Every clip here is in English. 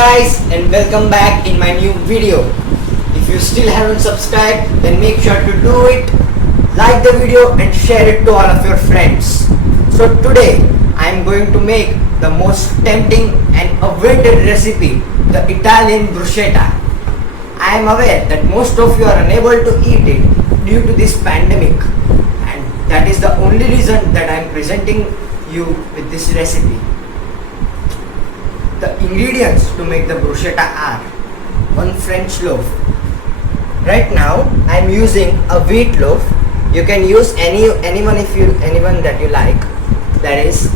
guys, and welcome back in my new video. If you still haven't subscribed, then make sure to do it, like the video and share it to all of your friends. So today I am going to make the most tempting and awaited recipe, the Italian Bruschetta. I am aware that most of you are unable to eat it due to this pandemic, and that is the only reason that I am presenting you with this recipe. The ingredients to make the bruschetta are 1 French loaf. Right now I am using a wheat loaf. You can use anyone that you like. That is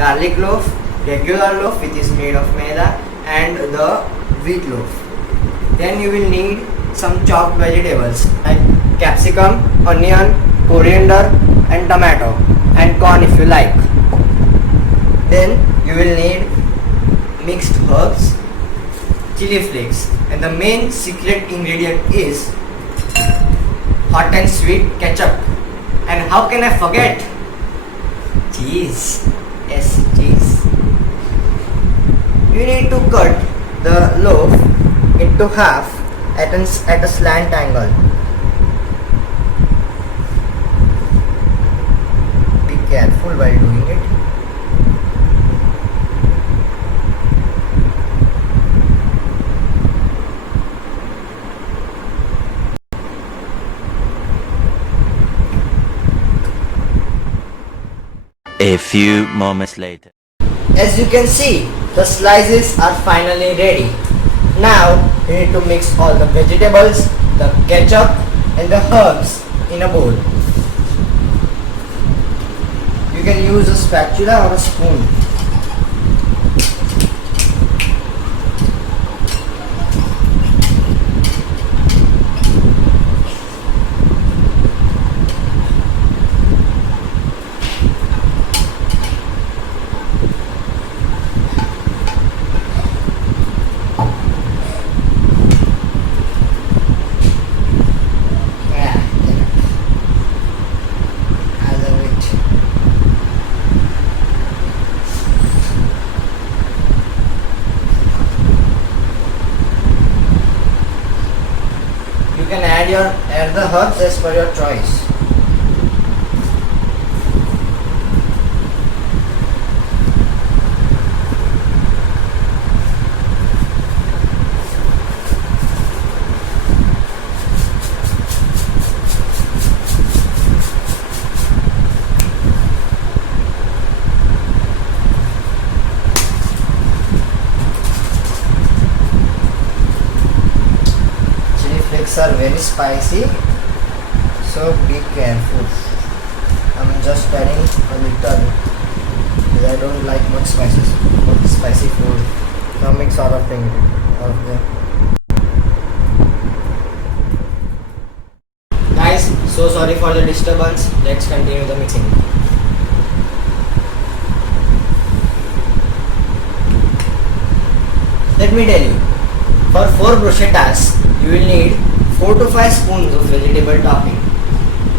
garlic loaf, regular loaf which is made of maida, and the wheat loaf. Then you will need some chopped vegetables like capsicum, onion, coriander and tomato, and corn if you like. Then you will need mixed herbs, chili flakes, and the main secret ingredient is hot and sweet ketchup. And how can I forget? Cheese. Yes, cheese. You need to cut the loaf into half at a slant angle. Be careful while doing it. A few moments later. As you can see, the slices are finally ready. Now you need to mix all the vegetables, the ketchup and the herbs in a bowl. You can use a spatula or a spoon. You can add the herbs as per your choice. Are very spicy, so be careful. I'm just adding a little because I don't like much spicy food. Now mix all of them. Guys, so sorry for the disturbance. Let's continue the mixing. Let me tell you, for 4 bruschettas you will need 4 to 5 spoons of vegetable topping.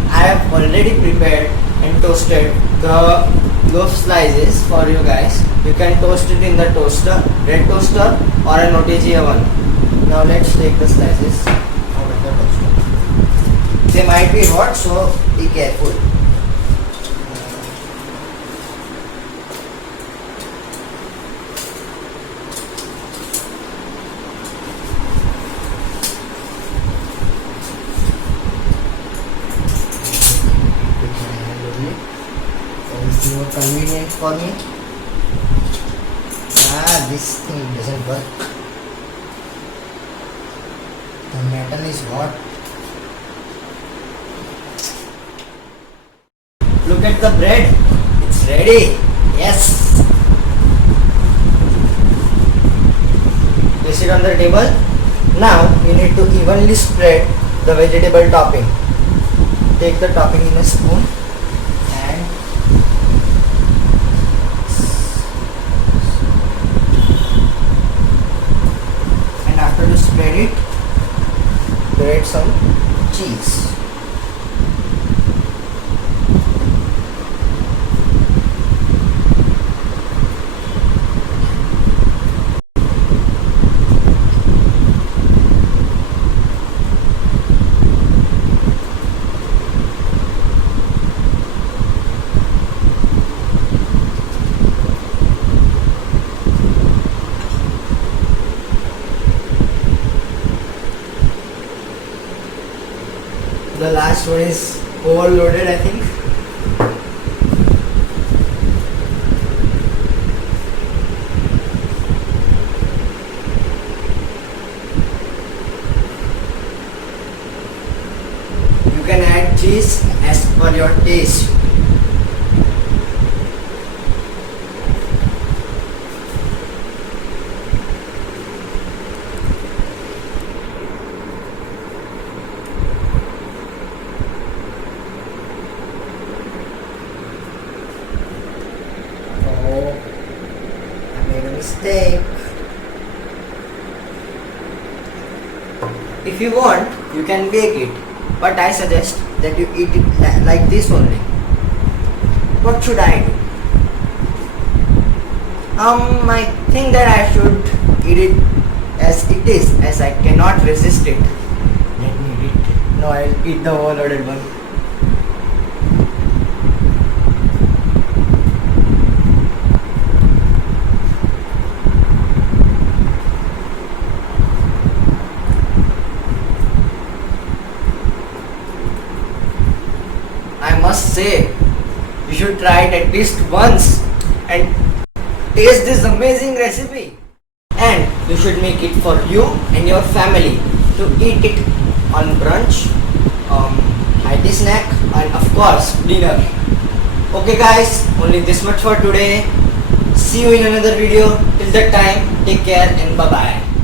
I have already prepared and toasted the loaf slices for you guys. You can toast it in the toaster, red toaster or an OTG oven. Now let's take the slices out of the toaster. They might be hot, so be careful. More convenient for me. This thing doesn't work. The metal is hot. Look at the bread. It's ready. Yes. Place it on the table. Now you need to evenly spread the vegetable topping. Take the topping in a spoon. Spread it, grate some cheese. last one is overloaded, I think. You can add cheese as per your taste. Oh, I made a mistake. If you want, you can bake it, but I suggest that you eat it like this only. What should I do? I think that I should eat it as it is, as I cannot resist it. Let me eat it. No, I'll eat the overloaded one. I must say, you should try it at least once and taste this amazing recipe. And you should make it for you and your family to eat it on brunch, hearty snack, and of course dinner. Okay guys, only this much for today. See you in another video. Till that time, take care and bye bye.